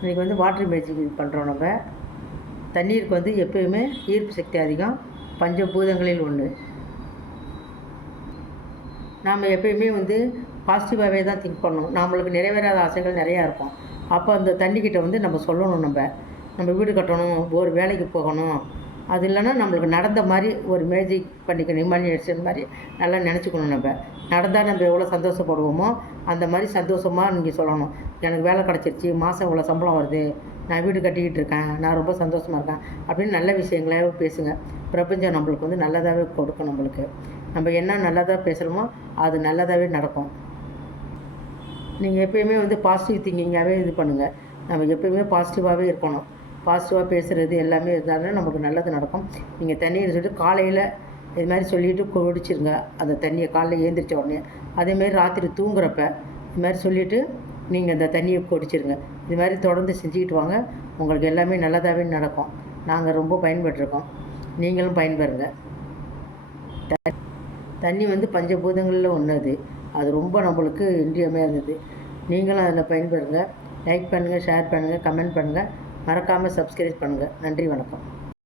இன்றைக்கி வந்து water magic பண்ணுறோம். நம்ம தண்ணீருக்கு வந்து எப்போயுமே ஈர்ப்பு சக்தி அதிகம், பஞ்சபூதங்களில் ஒன்று. நாம் எப்போயுமே வந்து பாசிட்டிவாகவே தான் திங்க் பண்ணணும். நம்மளுக்கு நிறைவேறாத ஆசைகள் நிறையா இருக்கும். அப்போ அந்த தண்ணிக்கிட்ட வந்து நம்ம சொல்லணும், நம்ம வீடு கட்டணும், ஒரு வேலைக்கு போகணும், அது இல்லைன்னா நம்மளுக்கு நடந்த மாதிரி ஒரு மேஜிக் பண்ணிக்கணும், இமேஜினேஷன் மாதிரி நல்லா நினச்சிக்கணும். நம்ம நடந்தால் நம்ம எவ்வளோ சந்தோஷப்படுவோமோ அந்த மாதிரி சந்தோஷமாக நீங்கள் சொல்லணும். எனக்கு வேலை கிடச்சிருச்சு, மாதம் இவ்வளோ சம்பளம் வருது, நான் வீடு கட்டிக்கிட்டு இருக்கேன், நான் ரொம்ப சந்தோஷமாக இருக்கேன் அப்படின்னு நல்ல விஷயங்களாகவே பேசுங்க. பிரபஞ்சம் நம்மளுக்கு வந்து நல்லதாகவே கொடுக்கும். நம்ம என்ன நல்லதாக பேசுகிறோமோ அது நல்லதாகவே நடக்கும். நீங்கள் எப்போயுமே வந்து பாசிட்டிவ் திங்கிங்காகவே இது பண்ணுங்கள். நம்ம எப்போயுமே பாசிட்டிவாகவே இருக்கணும். பாசிட்டிவாக பேசுகிறது எல்லாமே இருந்தாலும் நமக்கு நல்லது நடக்கும். நீங்கள் தண்ணியை சொல்லிட்டு காலையில் இது மாதிரி சொல்லிவிட்டு குடிச்சிருங்க அந்த தண்ணியை, காலையில் ஏந்திரிச்ச உடனே. அதேமாரி ராத்திரி தூங்குறப்ப இது மாதிரி சொல்லிவிட்டு நீங்கள் அந்த தண்ணியை குடிச்சிருங்க. இது மாதிரி தொடர்ந்து செஞ்சுக்கிட்டு வாங்க, உங்களுக்கு எல்லாமே நல்லதாகவே நடக்கும். நாங்கள் ரொம்ப பயன்பட்டுருக்கோம், நீங்களும் பயன்பெறுங்க. தண்ணி வந்து பஞ்சபூதங்களில் ஒன்று. அது ரொம்ப நம்மளுக்கு இன்றியமையாதது. நீங்களும் அதில் பயன்பெறுங்க. லைக் பண்ணுங்கள், ஷேர் பண்ணுங்கள், கமெண்ட் பண்ணுங்கள், மறக்காமல் சப்ஸ்கிரைப் பண்ணுங்கள். நன்றி, வணக்கம்.